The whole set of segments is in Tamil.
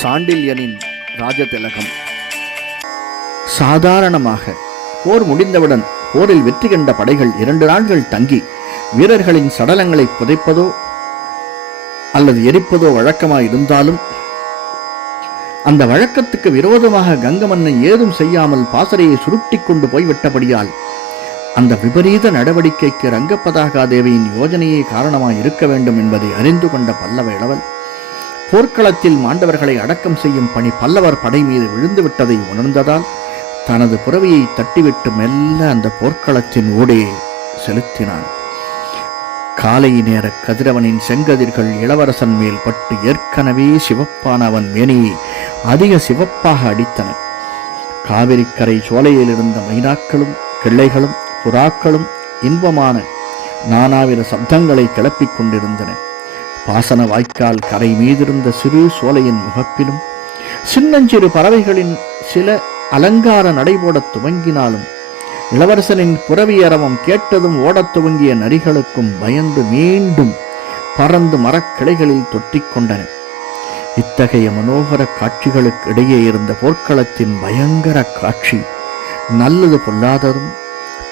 சாண்டில்யனின் ராஜதிலகம். சாதாரணமாக போர் முடிந்தவுடன் போரில் வெற்றி கண்ட படைகள் இரண்டு நாட்கள் தங்கி வீரர்களின் சடலங்களை புதைப்பதோ அல்லது எரிப்பதோ வழக்கமாய் இருந்தாலும் அந்த வழக்கத்துக்கு விரோதமாக கங்கமன்னன் ஏதும் செய்யாமல் பாசறையை சுருட்டிக் கொண்டு போய்விட்டபடியால் அந்த விபரீத நடவடிக்கைக்கு ரங்கப்பதாகா தேவியின் யோஜனையே காரணமாய் இருக்க வேண்டும் என்பதை அறிந்து கொண்ட பல்லவ இளவல் போர்க்களத்தில் மாண்டவர்களை அடக்கம் செய்யும் பணி பல்லவர் படை மீது விழுந்துவிட்டதை உணர்ந்ததால் தனது புறவியை தட்டிவிட்டு மெல்ல அந்த போர்க்களத்தின் ஊடே செலுத்தினான். காலை நேர கதிரவனின் செங்கதிர்கள் இளவரசன் மேல் பட்டு ஏற்கனவே சிவப்பான அவன் மேனியை அதிக சிவப்பாக அடித்தன. காவிரிக்கரை சோலையில் இருந்த மைனாக்களும் கிள்ளைகளும் புறாக்களும் இன்பமான நானாவித சப்தங்களை கிளப்பிக் கொண்டிருந்தன. பாசன வாய்க்கால் கரை மீதிருந்த சிறு சோலையின் முகப்பிலும் சின்னஞ்சிறு பறவைகளின் சில அலங்கார நடைபோடத் துவங்கினாலும் இளவரசனின் புறவியரவம் கேட்டதும் ஓடத் துவங்கிய நரிகளுக்கும் பயந்து மீண்டும் பறந்து மரக்கிளைகளில் தொற்றிக்கொண்டன இத்தகைய மனோகர காட்சிகளுக்கு இடையே இருந்த போர்க்களத்தின் பயங்கர காட்சி நல்லது பொல்லாததும்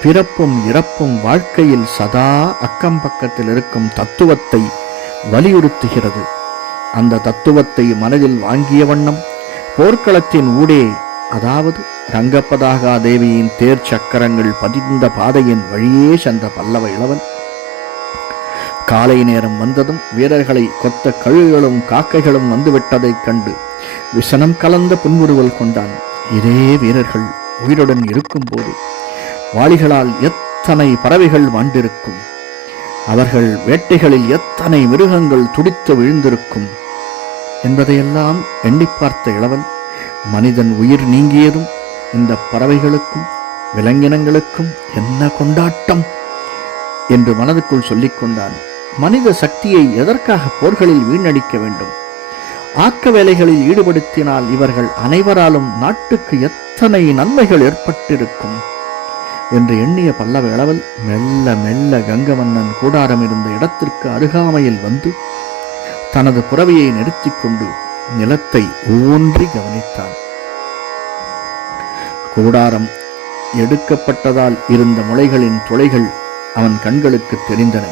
பிறப்பும் இறப்பும் வாழ்க்கையில் சதா அக்கம் பக்கத்தில் இருக்கும் தத்துவத்தை வலியுறுத்துகிறது. அந்த தத்துவத்தை மனதில் வாங்கிய வண்ணம் போர்க்களத்தின் ஊடே அதாவது ரங்கப்பதாகா தேவியின் தேர் சக்கரங்கள் பதிந்த பாதையின் வழியே சென்ற பல்லவ இளவன். காலை நேரம் வந்ததும் வீரர்களை கொத்த கழுகுகளும் காக்கைகளும் வந்துவிட்டதைக் கண்டு விசனம் கலந்த புன்முறுவல் கொண்டான். இதே வீரர்கள் உயிருடன் இருக்கும்போது வாளிகளால் எத்தனை பறவைகள் வாண்டிருக்கும்? அவர்கள் வேட்டைகளில் எத்தனை மிருகங்கள் துடித்து விழுந்திருக்கும் என்பதையெல்லாம் எண்ணி பார்த்த இளவன் மனிதன் உயிர் நீங்கியதும் இந்த பறவைகளுக்கும் விலங்கினங்களுக்கும் என்ன கொண்டாட்டம்? என்று மனதுக்குள் சொல்லிக்கொண்டான் மனித சக்தியை எதற்காக போர்களில் வீணடிக்க வேண்டும்? ஆக்க வேலைகளில் ஈடுபடுத்தினால் இவர்கள் அனைவராலும் நாட்டுக்கு எத்தனை நன்மைகள் ஏற்பட்டிருக்கும்? என்று எண்ணிய பல்லவ இளவல் மெல்ல மெல்ல கங்கவண்ணன் கூடாரம் இருந்த இடத்திற்கு அருகாமையில் வந்து தனது புறவியை நிறுத்திக் கொண்டு நிலத்தை ஊன்றி கவனித்தான். கூடாரம் எடுக்கப்பட்டதால் இருந்த முளைகளின் துளைகள் அவன் கண்களுக்கு தெரிந்தன.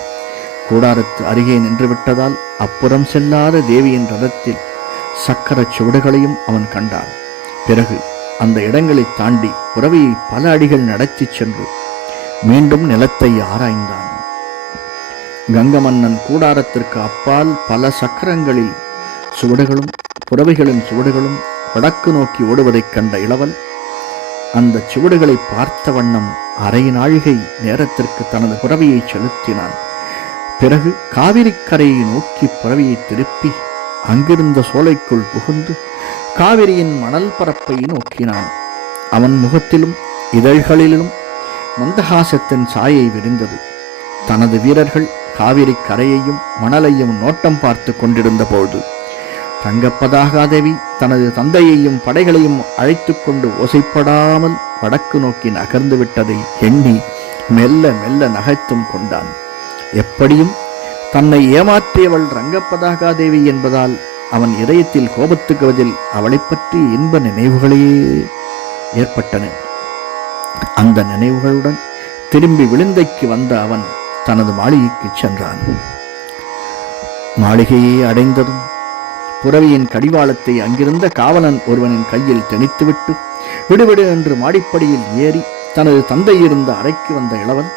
கூடாரத்து அருகே நின்றுவிட்டதால் அப்புறம் செல்லாத தேவியின் ரதத்தில் சக்கரச் சுவடுகளையும் அவன் கண்டான். பிறகு அந்த இடங்களைத் தாண்டி புறவியை பல அடிகள் நடத்திச் சென்று மீண்டும் நிலத்தை ஆராய்ந்தான். கங்கமன்னன் கூடாரத்திற்கு அப்பால் பல சக்கரங்களில் சுவடுகளும் புறவைகளின் சுவடுகளும் வடக்கு நோக்கி ஓடுவதைக் கண்ட இளவல் அந்த சுவடுகளை பார்த்த வண்ணம் அரை நாழிகை நேரத்திற்கு தனது புறவையை செலுத்தினான். பிறகு காவிரிக்கரையை நோக்கி புறவையை திருப்பி அங்கிருந்த சோலைக்குள் புகுந்து காவிரியின் மணல் பரப்பை நோக்கினான். அவன் முகத்திலும் இதழ்களிலும் மந்தகாசத்தின் சாயை விரிந்தது. தனது வீரர்கள் காவிரி கரையையும் மணலையும் நோட்டம் பார்த்து கொண்டிருந்த பொழுது ரங்கப்பதாகாதேவி தனது தந்தையையும் படைகளையும் அழைத்து கொண்டு ஓசைப்படாமல் வடக்கு நோக்கி நகர்ந்து விட்டதை எண்ணி மெல்ல மெல்ல நகைத்தும் கொண்டான். எப்படியும் தன்னை ஏமாற்றியவள் ரங்கப்பதாகாதேவி என்பதால் அவன் இதயத்தில் கோபத்துக்கு பதில் அவளைப் பற்றி இன்ப நினைவுகளே ஏற்பட்டன. அந்த நினைவுகளுடன் திரும்பி விழுந்தைக்கு வந்த அவன் தனது மாளிகைக்கு சென்றான். மாளிகையை அடைந்ததும் புறவியின் கடிவாளத்தை அங்கிருந்த காவலன் ஒருவனின் கையில் திணித்துவிட்டு விடுவிடு என்று மாடிப்படியில் ஏறி தனது தந்தை இருந்த அறைக்கு வந்த இளவன்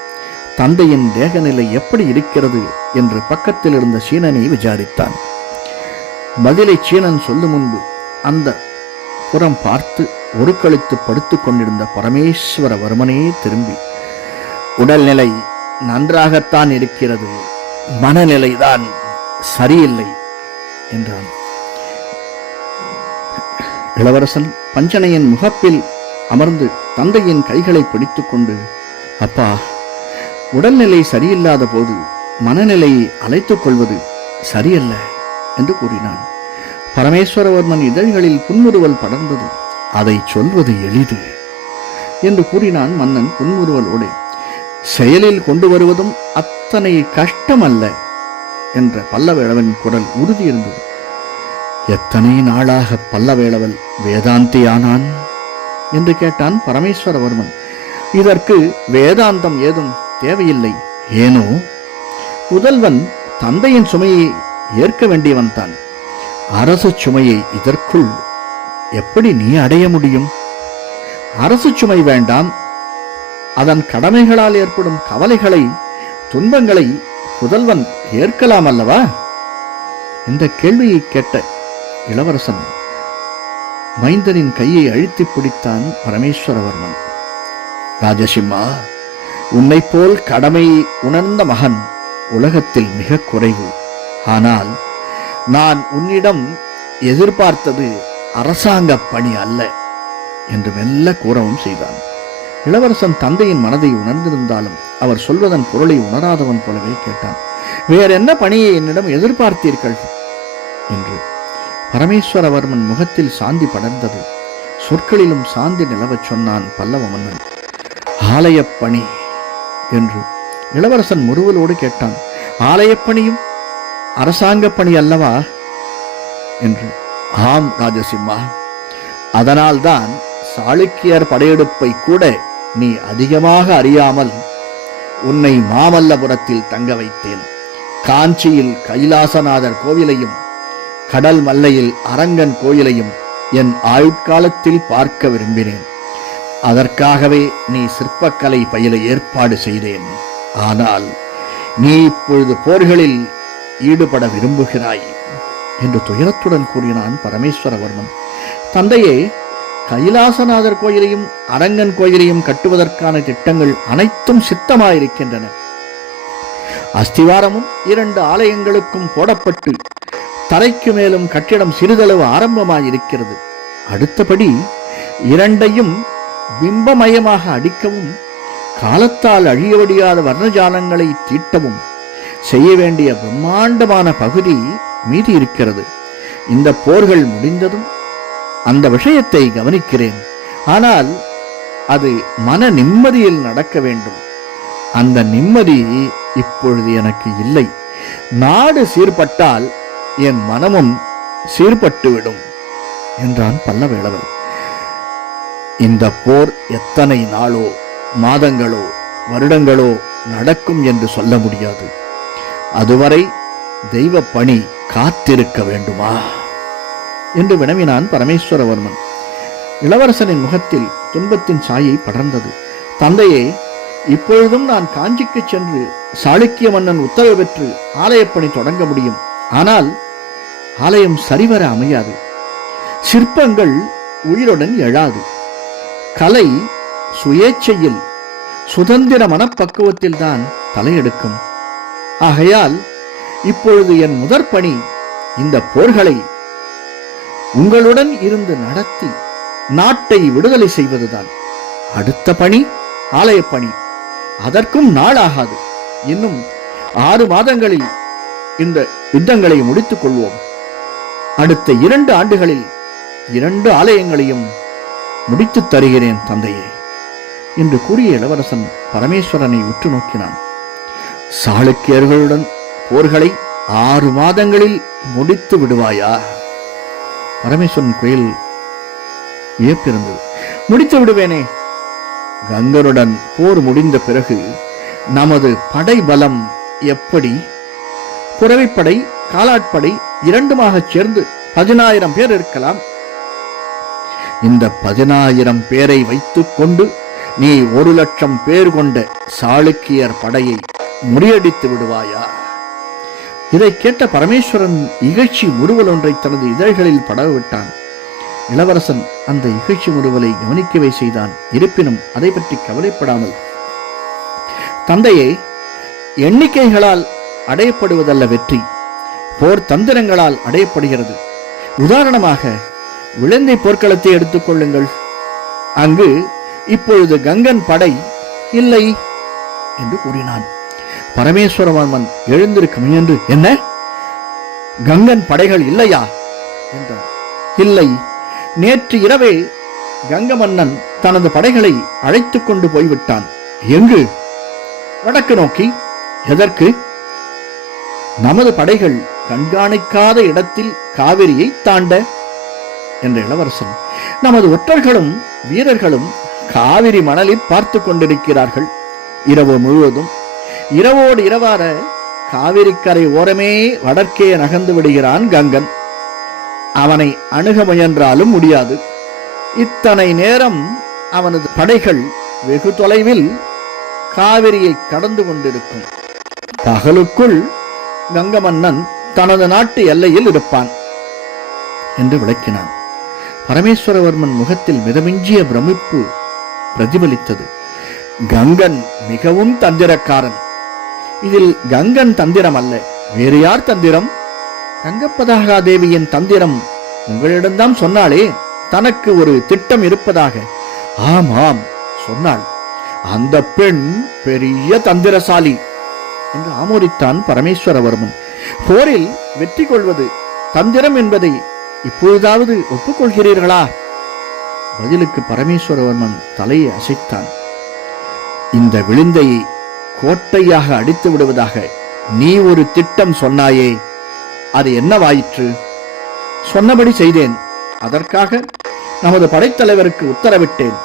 தந்தையின் தேகநிலை எப்படி இருக்கிறது? என்று பக்கத்தில் இருந்த சீனனை விசாரித்தான். பதிலை சீனன் சொல்லும் முன்பு அந்த புறம் பார்த்து ஒரு கழுத்து படுத்துக் கொண்டிருந்த பரமேஸ்வரவர்மனே திரும்பி உடல்நிலை நன்றாகத்தான் இருக்கிறது. மனநிலைதான் சரியில்லை என்றான். இளவரசன் பஞ்சனையின் முகப்பில் அமர்ந்து தந்தையின் கைகளை பிடித்துக்கொண்டு அப்பா உடல்நிலை சரியில்லாத போது மனநிலையை அழைத்துக் கொள்வது சரியல்ல. என்று கூறினான். பரமேஸ்வரவர்மன் இதழ்களில் புன்முறுவல் படர்ந்தது. அதை சொல்வது எளிது என்று கூறினான் மன்னன் புன்முறுவலோடு. செயலில் கொண்டு வருவதும் அத்தனை கஷ்டமல்ல என்ற பல்லவேளவன் குரல் உறுதி இருந்தது எத்தனை நாளாக பல்லவேளவல் வேதாந்தியானான் என்று கேட்டான் பரமேஸ்வரவர்மன். இதற்கு வேதாந்தம் ஏதும் தேவையில்லை. ஏனோ புதல்வன் தந்தையின் சுமையை ஏற்க வேண்டியவன் தான். அரசு சுமையை இதற்குள் எப்படி நீ அடைய முடியும்? அரசு சுமை வேண்டாம். அதன் கடமைகளால் ஏற்படும் கவலைகளை துன்பங்களை புதல்வன் ஏற்கலாம் அல்லவா? இந்த கேள்வியை கேட்ட இளவரசன் மைந்தனின் கையை அழுத்தி பிடித்தான் பரமேஸ்வரவர்மன். ராஜசிம்மா உன்னைப் போல் கடமையை உணர்ந்த மகன் உலகத்தில் மிக குறைவு. ஆனால் நான் உன்னிடம் எதிர்பார்த்தது அரசாங்க பணி அல்ல என்று மெல்ல கூறவும் செய்தான். இளவரசன் தந்தையின் மனதை உணர்ந்திருந்தாலும் அவர் சொல்வதன் பொருளை உணராதவன் போலவே கேட்டான். வேற என்ன பணியை என்னிடம் எதிர்பார்த்தீர்கள்? என்று. பரமேஸ்வரவர்மன் முகத்தில் சாந்தி படர்ந்தது. சொற்களிலும் சாந்தி நிலவச் சொன்னான் பல்லவ மன்னன் ஆலயப்பணி என்று. இளவரசன் முறுவலோடு கேட்டான். ஆலயப்பணியும் அரசாங்க அரசாங்கப் பணி அல்லவா? என்று. ஆம் ராஜசிம்மா. அதனால்தான் சாளுக்கியர் படையெடுப்பை கூட நீ அதிகமாக அறியாமல் உன்னை மாமல்லபுரத்தில் தங்க வைத்தேன். காஞ்சியில் கைலாசநாதர் கோவிலையும் கடல் மல்லையில் அரங்கன் கோயிலையும் என் ஆயுட்காலத்தில் பார்க்க விரும்பினேன். அதற்காகவே நீ சிற்பக்கலை பயில ஏற்பாடு செய்தேன். ஆனால் நீ இப்பொழுது போர்களில் ஈடுபட விரும்புகிறாய் என்று துயரத்துடன் கூறினான் பரமேஸ்வரவர்மன். தந்தையே கைலாசநாதர் கோயிலையும் அரங்கன் கோயிலையும் கட்டுவதற்கான திட்டங்கள் அனைத்தும் சித்தமாயிருக்கின்றன. அஸ்திவாரமும் இரண்டு ஆலயங்களுக்கும் போடப்பட்டு தரைக்கு மேலும் கட்டிடம் சிறிதளவு ஆரம்பமாயிருக்கிறது. அடுத்தபடி இரண்டையும் பிம்பமயமாக அடிக்கவும் காலத்தால் அழிய முடியாத வர்ணஜாலங்களை தீட்டவும் செய்ய வேண்டிய பிரம்மாண்டமான பகுதி மீதி இருக்கிறது. இந்த போர்கள் முடிந்ததும் அந்த விஷயத்தை கவனிக்கிறேன். ஆனால் அது மன நிம்மதியில் நடக்க வேண்டும். அந்த நிம்மதி இப்பொழுது எனக்கு இல்லை. நாடு சீர்பட்டால் என் மனமும் சீர்பட்டுவிடும் என்றான் பல்லவேளவன் இந்த போர் எத்தனை நாளோ மாதங்களோ வருடங்களோ நடக்கும் என்று சொல்ல முடியாது. அதுவரை தெய்வ பணி காத்திருக்க வேண்டுமா? என்று வினவினான் பரமேஸ்வரவர்மன். இளவரசனின் முகத்தில் துன்பத்தின் சாயை படர்ந்தது. தந்தையே இப்பொழுதும் நான் காஞ்சிக்கு சென்று சாளுக்கிய மன்னன் உத்தரவு பெற்று ஆலயப்பணி தொடங்க முடியும். ஆனால் ஆலயம் சரிவர அமையாது. சிற்பங்கள் உயிருடன் எழாது. கலை சுயேச்சையில் சுதந்திர மனப்பக்குவத்தில் தான் தலையெடுக்கும். ஆகையால் இப்பொழுது என் முதற் பணி இந்த போர்களை உங்களுடன் இருந்து நடத்தி நாட்டை விடுதலை செய்வதுதான். அடுத்த பணி ஆலயப்பணி அதற்கும் நாளாகாது. இன்னும் ஆறு மாதங்களில் இந்த யுத்தங்களை முடித்துக் கொள்வோம். அடுத்த இரண்டு ஆண்டுகளில் இரண்டு ஆலயங்களையும் முடித்துத் தருகிறேன் தந்தையே. என்று கூறிய இளவரசன் பரமேஸ்வரனை உற்று நோக்கினான். சாளுக்கியர்களுடன் போர்களை ஆறு மாதங்களில் முடித்து விடுவாயா? பரமேஸ்வரன் கோயில் வியப்பிருந்தது. முடித்து விடுவேனே. கங்கருடன் போர் முடிந்த பிறகு நமது படை பலம் எப்படி? புறவைப்படை காலாட்படை இரண்டுமாக சேர்ந்து பதினாயிரம் பேர் இருக்கலாம். இந்த பதினாயிரம் பேரை வைத்துக் கொண்டு நீ ஒரு லட்சம் பேர் கொண்ட சாளுக்கியர் படையை முறியடித்து விடுவாயா? இதை கேட்ட பரமேஸ்வரன் இகழ்ச்சி முறுவல் ஒன்றை தனது இதழ்களில் படவ விட்டான். இளவரசன் அந்த இகழ்ச்சி முறுவலை கவனிக்கவே செய்தான். இருப்பினும் அதை பற்றி கவலைப்படாமல். தந்தையை எண்ணிக்கைகளால் அடையப்படுவதல்ல வெற்றி. போர் தந்திரங்களால் அடையப்படுகிறது. உதாரணமாக விளந்தை போர்க்களத்தை எடுத்துக்கொள்ளுங்கள் அங்கு இப்பொழுது கங்கன் படை இல்லை என்று கூறினான். பரமேஸ்வரவர்மன் எழுந்திருக்க முயன்று என்ன? கங்கன் படைகள் இல்லையா? என்றார் இல்லை. நேற்று இரவே கங்க மன்னன் தனது படைகளை அழைத்துக் கொண்டு போய்விட்டான். எங்கு? வடக்கு நோக்கி. எதற்கு? நமது படைகள் கண்காணிக்காத இடத்தில் காவிரியை தாண்ட என்ற இளவரசன். நமது ஒற்றர்களும் வீரர்களும் காவிரி மணலில் பார்த்து கொண்டிருக்கிறார்கள். இரவு முழுவதும் இரவோடு இரவார காவிரிக்கரை ஓரமே வடக்கே நகர்ந்து விடுகிறான் கங்கன். அவனை அணுக முயன்றாலும் முடியாது. இத்தனை நேரம் அவனது படைகள் வெகு தொலைவில் காவிரியை கடந்து கொண்டிருக்கும். பகலுக்குள் கங்க மன்னன் தனது நாட்டு எல்லையில் இருப்பான் என்று விளக்கினான். பரமேஸ்வரவர்மன் முகத்தில் மிதமிஞ்சிய பிரமிப்பு பிரதிபலித்தது. கங்கன் மிகவும் தந்திரக்காரன். இதில் கங்கன் தந்திரம் அல்ல. வேறு யார் தந்திரம்? கங்கப்பதாகா தேவியின் தந்திரம் உங்களிடம்தான் சொன்னாலே தனக்கு ஒரு திட்டம் இருப்பதாக. ஆம் ஆம் சொன்னாள். அந்த பெண் பெரிய தந்திரசாலி என்று ஆமோதித்தான் பரமேஸ்வரவர்மன் போரில் வெற்றி கொள்வது தந்திரம் என்பதை இப்பொழுதாவது ஒப்புக்கொள்கிறீர்களா? பதிலுக்கு பரமேஸ்வரவர்மன் தலையை அசைத்தான். இந்த விழுந்தையை கோட்டையாக அடித்து விடுவதாக நீ ஒரு திட்டம் சொன்னாயே. அது என்னவாயிற்று? சொன்னபடி செய்தேன். அதற்காக நமது படைத்தலைவருக்கு உத்தரவிட்டேன்.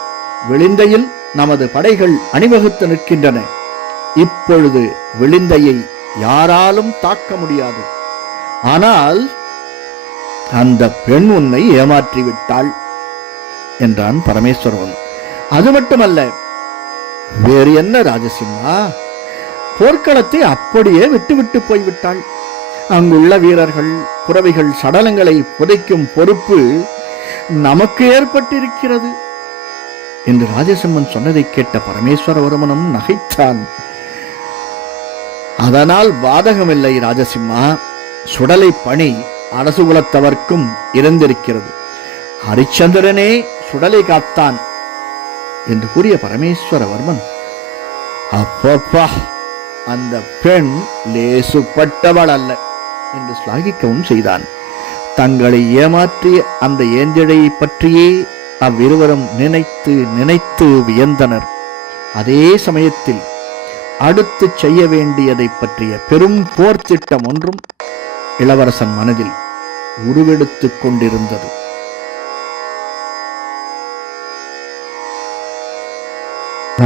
விளிந்தையில் நமது படைகள் அணிவகுத்து நிற்கின்றன. இப்பொழுது விளிந்தையை யாராலும் தாக்க முடியாது. ஆனால் அந்த பெண் உன்னை ஏமாற்றி விட்டாள் என்றான் பரமேஸ்வரன். அது மட்டுமல்ல வேறு என்ன ராஜசிம்மா? போர்க்களத்தை அப்படியே விட்டுவிட்டு போய்விட்டாள். அங்குள்ள வீரர்கள் புறவிகள் சடலங்களை புதைக்கும் பொறுப்பு நமக்கு ஏற்பட்டிருக்கிறது என்று ராஜசிம்மன் சொன்னதை கேட்ட பரமேஸ்வரவர்மனும் நகைத்தான். அதனால் பாதகமில்லை ராஜசிம்மா. சுடலை பணி அரசு குலத்தவர்க்கும் இருந்திருக்கிறது. ஹரிச்சந்திரனே சுடலை காத்தான். என்று கூறிய பரமேஸ்வரவர்மன் அப்பப்பா அந்த பெண் லேசுப்பட்டவள் அல்ல என்று ஸ்லாகிக்கவும் செய்தான். தங்களை ஏமாற்றிய அந்த ஏந்திழையை பற்றியே அவ்விருவரும் நினைத்து நினைத்து வியந்தனர். அதே சமயத்தில் அடுத்து செய்ய வேண்டியதை பற்றிய பெரும் போர் திட்டம் ஒன்றும் இளவரசன் மனதில் உருவெடுத்துக் கொண்டிருந்தது.